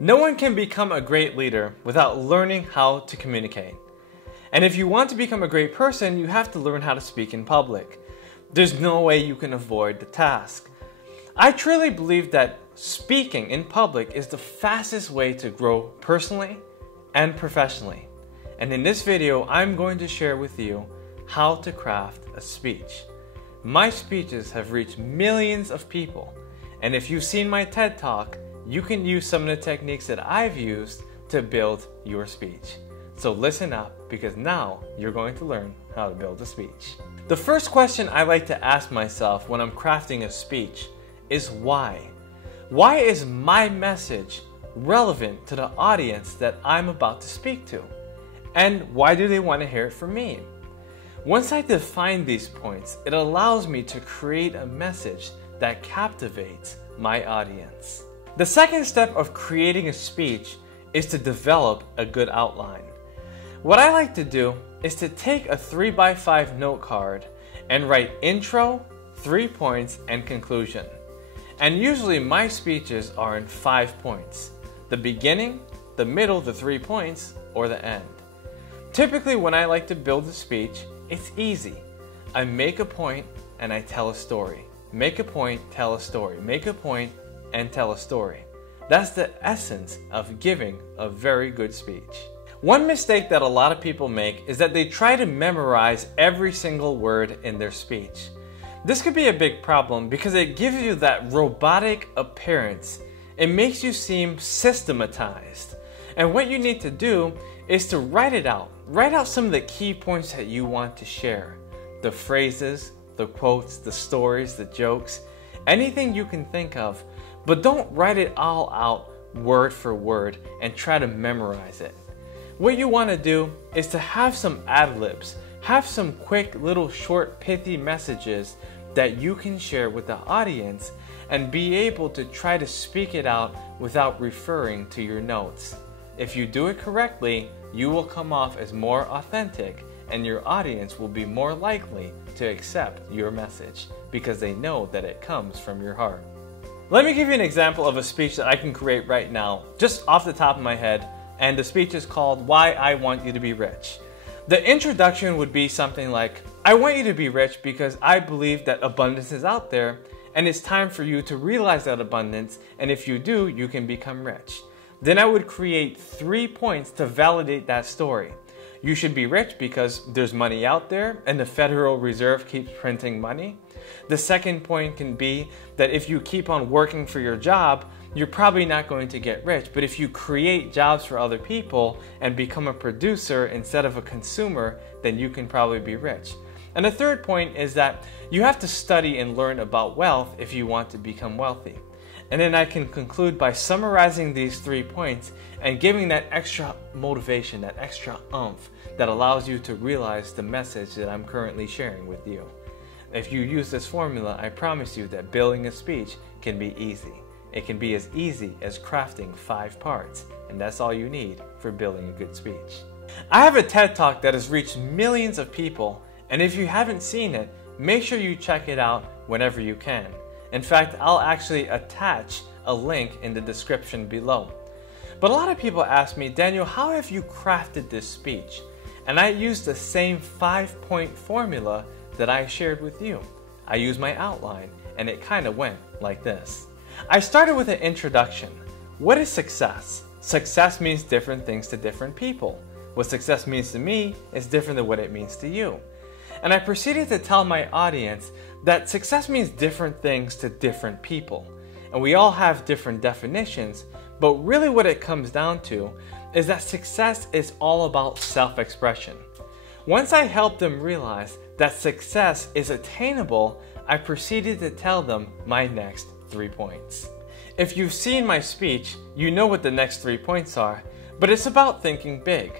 No one can become a great leader without learning how to communicate. And if you want to become a great person, you have to learn how to speak in public. There's no way you can avoid the task. I truly believe that speaking in public is the fastest way to grow personally and professionally. And in this video, I'm going to share with you how to craft a speech. My speeches have reached millions of people. And if you've seen my TED Talk, you can use some of the techniques that I've used to build your speech. So listen up, because now you're going to learn how to build a speech. The first question I like to ask myself when I'm crafting a speech is why? Why is my message relevant to the audience that I'm about to speak to? And why do they want to hear it from me? Once I define these points, it allows me to create a message that captivates my audience. The second step of creating a speech is to develop a good outline. What I like to do is to take a 3x5 note card and write intro, 3 points, and conclusion. And usually my speeches are in 5 points: the beginning, the middle, the 3 points, or the end. Typically when I like to build a speech, it's easy. I make a point and I tell a story. Make a point, tell a story. Make a point and tell a story. That's the essence of giving a very good speech. One mistake that a lot of people make is that they try to memorize every single word in their speech. This could be a big problem because it gives you that robotic appearance. It makes you seem systematized. And what you need to do is to write it out. Write out some of the key points that you want to share. The phrases, the quotes, the stories, the jokes, anything you can think of. But don't write it all out word for word and try to memorize it. What you want to do is to have some ad-libs, have some quick little short pithy messages that you can share with the audience and be able to try to speak it out without referring to your notes. If you do it correctly, you will come off as more authentic and your audience will be more likely to accept your message because they know that it comes from your heart. Let me give you an example of a speech that I can create right now, just off the top of my head, and the speech is called Why I Want You to Be Rich. The introduction would be something like, I want you to be rich because I believe that abundance is out there and it's time for you to realize that abundance, and if you do, you can become rich. Then I would create 3 points to validate that story. You should be rich because there's money out there and the Federal Reserve keeps printing money. The second point can be that if you keep on working for your job, you're probably not going to get rich. But if you create jobs for other people and become a producer instead of a consumer, then you can probably be rich. And the third point is that you have to study and learn about wealth if you want to become wealthy. And then I can conclude by summarizing these 3 points and giving that extra motivation, that extra oomph that allows you to realize the message that I'm currently sharing with you. If you use this formula, I promise you that building a speech can be easy. It can be as easy as crafting 5 parts, and that's all you need for building a good speech. I have a TED Talk that has reached millions of people, and if you haven't seen it, make sure you check it out whenever you can. In fact, I'll actually attach a link in the description below. But a lot of people ask me, Daniel, how have you crafted this speech? And I use the same 5-point formula that I shared with you. I used my outline, and it kind of went like this. I started with an introduction. What is success? Success means different things to different people. What success means to me is different than what it means to you. And I proceeded to tell my audience that success means different things to different people. And we all have different definitions, but really what it comes down to is that success is all about self-expression. Once I helped them realize that success is attainable, I proceeded to tell them my next 3 points. If you've seen my speech, you know what the next 3 points are, but it's about thinking big: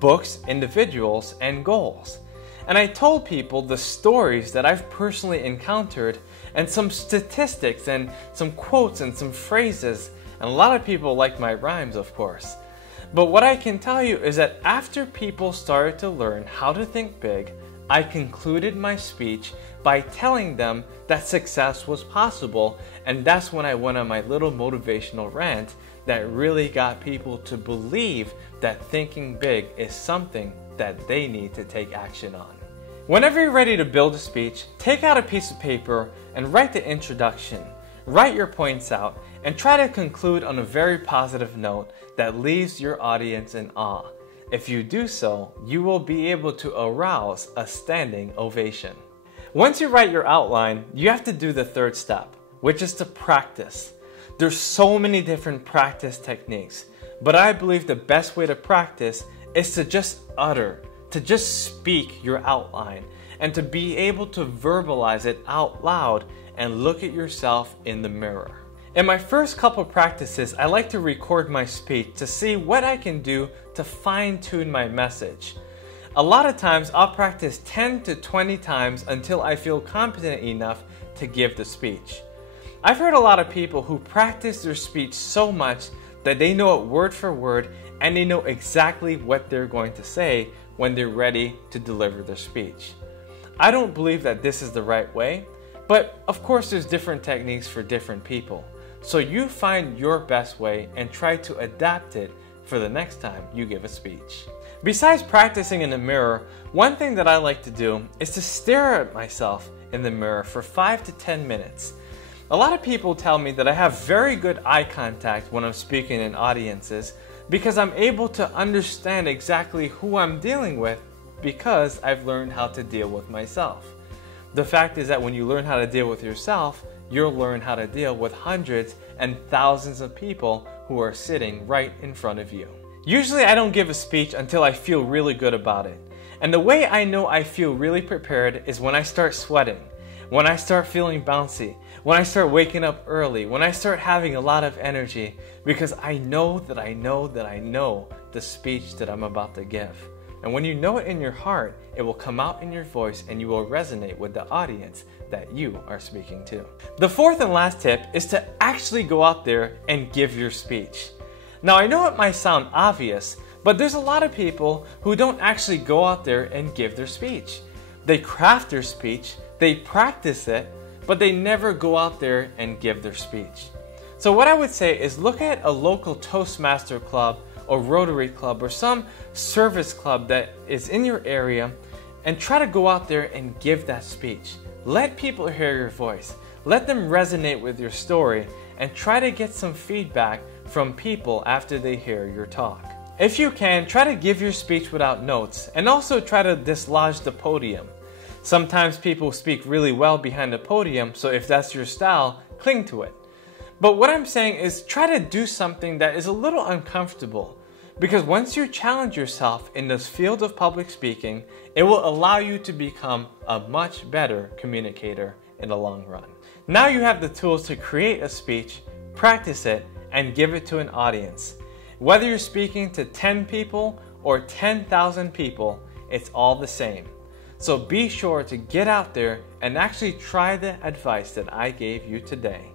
books, individuals, and goals. And I told people the stories that I've personally encountered and some statistics and some quotes and some phrases. And a lot of people like my rhymes, of course. But what I can tell you is that after people started to learn how to think big, I concluded my speech by telling them that success was possible, and that's when I went on my little motivational rant that really got people to believe that thinking big is something that they need to take action on. Whenever you're ready to build a speech, take out a piece of paper and write the introduction. Write your points out and try to conclude on a very positive note that leaves your audience in awe. If you do so, you will be able to arouse a standing ovation. Once you write your outline, you have to do the third step, which is to practice. There's so many different practice techniques, but I believe the best way to practice is to just utter, to just speak your outline, and to be able to verbalize it out loud and look at yourself in the mirror. In my first couple practices, I like to record my speech to see what I can do to fine-tune my message. A lot of times I'll practice 10 to 20 times until I feel confident enough to give the speech. I've heard a lot of people who practice their speech so much that they know it word for word and they know exactly what they're going to say when they're ready to deliver their speech. I don't believe that this is the right way, but of course there's different techniques for different people. So you find your best way and try to adapt it for the next time you give a speech. Besides practicing in the mirror, one thing that I like to do is to stare at myself in the mirror for 5 to 10 minutes. A lot of people tell me that I have very good eye contact when I'm speaking in audiences because I'm able to understand exactly who I'm dealing with because I've learned how to deal with myself. The fact is that when you learn how to deal with yourself, you'll learn how to deal with hundreds and thousands of people who are sitting right in front of you. Usually I don't give a speech until I feel really good about it. And the way I know I feel really prepared is when I start sweating, when I start feeling bouncy, when I start waking up early, when I start having a lot of energy, because I know that I know that I know the speech that I'm about to give. And when you know it in your heart, it will come out in your voice and you will resonate with the audience that you are speaking to. The fourth and last tip is to actually go out there and give your speech. Now I know it might sound obvious, but there's a lot of people who don't actually go out there and give their speech. They craft their speech, they practice it, but they never go out there and give their speech. So what I would say is look at a local Toastmaster club or Rotary club or some service club that is in your area and try to go out there and give that speech. Let people hear your voice. Let them resonate with your story and try to get some feedback from people after they hear your talk. If you can, try to give your speech without notes and also try to dislodge the podium. Sometimes people speak really well behind the podium, so if that's your style, cling to it. But what I'm saying is try to do something that is a little uncomfortable, because once you challenge yourself in this field of public speaking, it will allow you to become a much better communicator in the long run. Now you have the tools to create a speech, practice it, and give it to an audience. Whether you're speaking to 10 people or 10,000 people, it's all the same. So be sure to get out there and actually try the advice that I gave you today.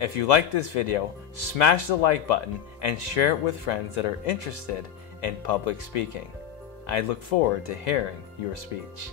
If you like this video, smash the like button and share it with friends that are interested in public speaking. I look forward to hearing your speech.